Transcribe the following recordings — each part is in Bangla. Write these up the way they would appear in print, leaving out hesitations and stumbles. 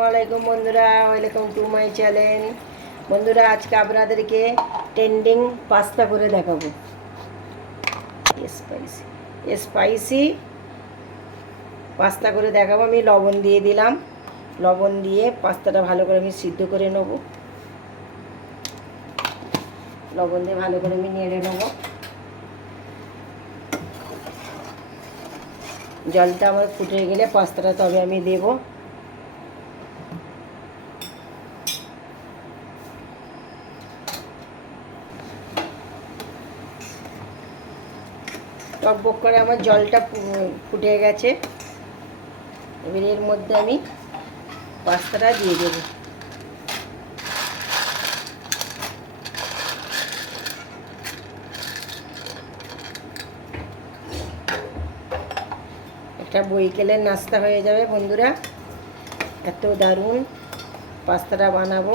আসসালামু আলাইকুম বন্ধুরা, ওয়েলকাম টু মাই চ্যানেল। বন্ধুরা, আজকে আপনাদেরকে ট্রেন্ডিং পাস্তা করে দেখাবো। স্পাইসি স্পাইসি পাস্তা করে দেখাবো। আমি লবণ দিয়ে দিলাম। লবণ দিয়ে পাস্তাটা ভালো করে আমি সিদ্ধ করে নেব। লবণ দিয়ে ভালো করে আমি নেড়ে নেব। জলটা আমার ফুটে গেলে পাস্তাটা তবে আমি দেবো। টকবক করে আমার জলটা ফুটে গেছে। এবার এর মধ্যে আমি পাস্তাটা দিয়ে দেব। একটা বৈকালের নাস্তা হয়ে যাবে বন্ধুরা। এত দারুণ পাস্তাটা বানাবো,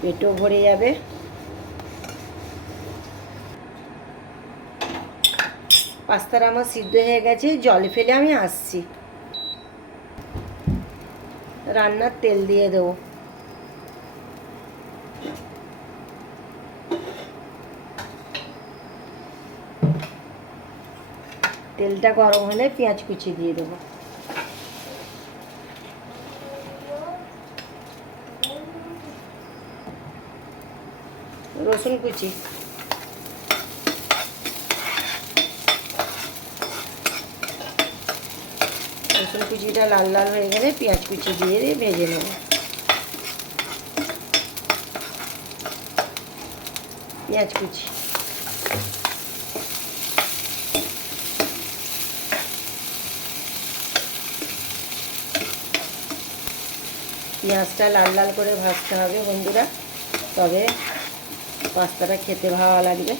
পেটও ভরে যাবে। পাস্তাটা আমার সিদ্ধ হয়ে গেছে, জল ফেলে আমি আসছি। রান্নার তেল দিয়ে দেবো। তেলটা গরম হলে পেঁয়াজ কুচি দিয়ে দেবো। রসুন কুচি, রসুন কুচিটা লাল লাল হয়ে গেলে পেঁয়াজ কুচি দিয়ে ভেজে নেব। পেঁয়াজ কুচি, পেঁয়াজটা লাল লাল করে ভাজতে হবে বন্ধুরা, তবে পাস্তাটা খেতে ভালো লাগবে।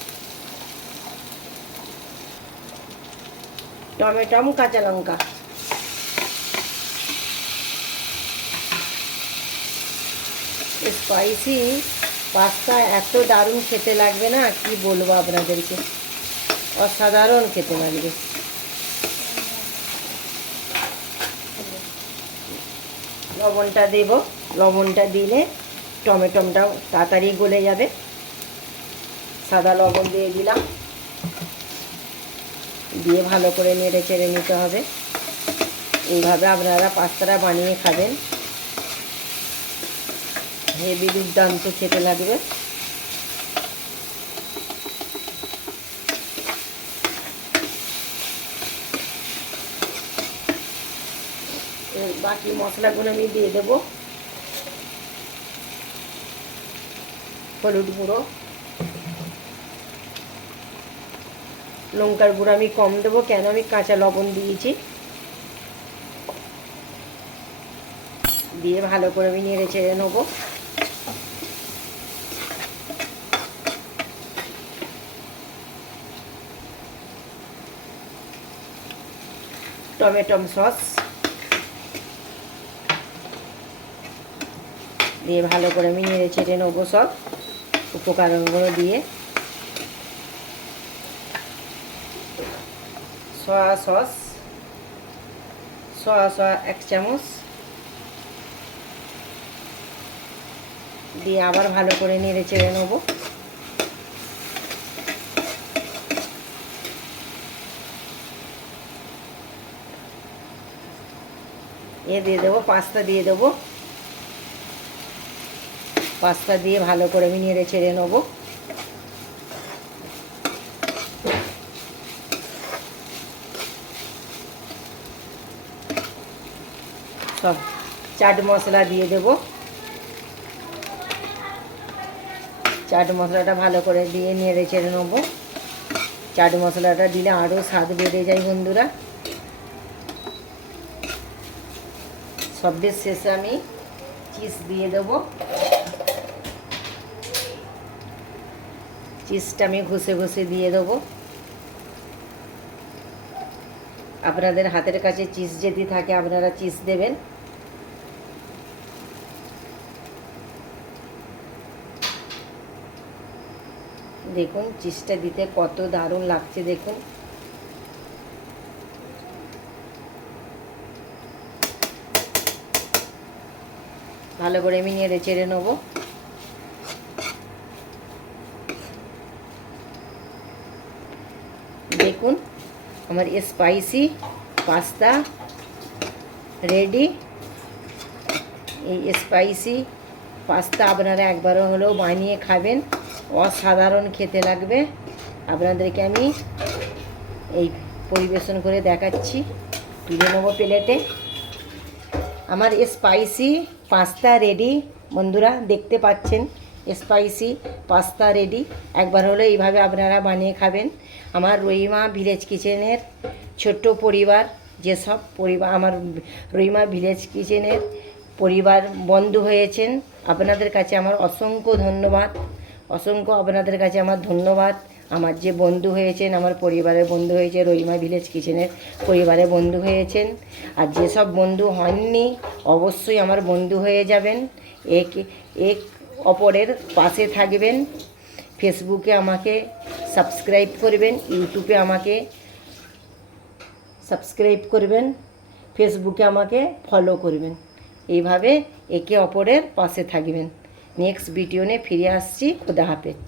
টমেটো, কাঁচা লঙ্কা, স্পাইসি পাস্তা এত দারুণ খেতে লাগবে না, কি বলবো আপনাদেরকে, অসাধারণ খেতে লাগবে। লবণটা দেব। লবণটা দিলে টমেটোটাও তাড়াতাড়ি গলে যাবে। সাদা লবণ দিয়ে দিলাম। দিয়ে ভালো করে নেড়ে চেড়ে নিতে হবে। এইভাবে আপনারা পাস্তাটা বানিয়ে খাবেন, হেভি দুর্দান্ত খেতে লাগবে। বাকি মশলাগুলো আমি দিয়ে দেব। হলুদ গুঁড়ো, লঙ্কার গুঁড়ো আমি কম দেবো, কেন আমি কাঁচা লবণ দিয়েছি। দিয়ে ভালো করে আমি নেড়ে চেড়ে নেবো। টমেটো সস দিয়ে ভালো করে আমি নেড়ে চেড়ে নেবো সব উপকরণগুলো দিয়ে। সয়া সস 1 চামচ দিয়ে আবার ভালো করে নেড়ে চেড়ে নেবো। দিয়ে দেবো পাস্তা, দিয়ে দেবো পাস্তা দিয়ে ভালো করে আমি নেড়ে চেড়ে নেবো। সব চাট মশলা দিয়ে দেব। চাট মশলাটা ভালো করে দিয়ে নেড়ে চেড়ে নেবো। চাট মশলাটা দিলে আরও স্বাদ বেড়ে যায় বন্ধুরা। সবচেয়ে শেষে আমি চিজ দিয়ে দেব। চিজটা আমি ঘষে ঘষে দিয়ে দেবো। আপনাদের হাতের কাছে চিজ যদি থাকে আপনারা চিজ দেবেন। দেখুন চিজটা দিতে কত দারুণ লাগছে দেখুন। ভালো করে আমি নেড়ে চেড়ে নেব। দেখুন আমার স্পাইসি পাস্তা রেডি। এই স্পাইসি পাস্তা আপনারা একবার হলেও বানিয়ে খাবেন, অসাধারণ খেতে লাগবে। আপনাদেরকে আমি এই পরিবেশন করে দেখাচ্ছি, তুলে নেবো প্লেটে। আমার স্পাইসি পাস্তা রেডি বন্ধুরা, দেখতে পাচ্ছেন স্পাইসি পাস্তা রেডি। একবার হলে এইভাবে আপনারা বানিয়ে খাবেন। আমার রহিমা ভিলেজ কিচেনের ছোট্ট পরিবার, যেসব পরিবার আমার রহিমা ভিলেজ কিচেনের পরিবার বন্ধু হয়েছেন, আপনাদের কাছে আমার অসংখ্য ধন্যবাদ। অসংখ্য আপনাদের কাছে আমার ধন্যবাদ। আমার যে বন্ধু হয়েছেন, আমার পরিবারের বন্ধু হয়েছে, রহিমা ভিলেজ কিচেনের পরিবারের বন্ধু হয়েছেন। আর যেসব বন্ধু হননি অবশ্যই আমার বন্ধু হয়ে যাবেন, এক অপরের পাশে থাকবেন। ফেসবুকে আমাকে সাবস্ক্রাইব করবেন, ইউটিউবে আমাকে সাবস্ক্রাইব করবেন, ফেসবুকে আমাকে ফলো করবেন। এইভাবে একে অপরের পাশে থাকবেন। নেক্সট ভিডিও নিয়ে ফিরে আসছি। খোদা হাফেজ।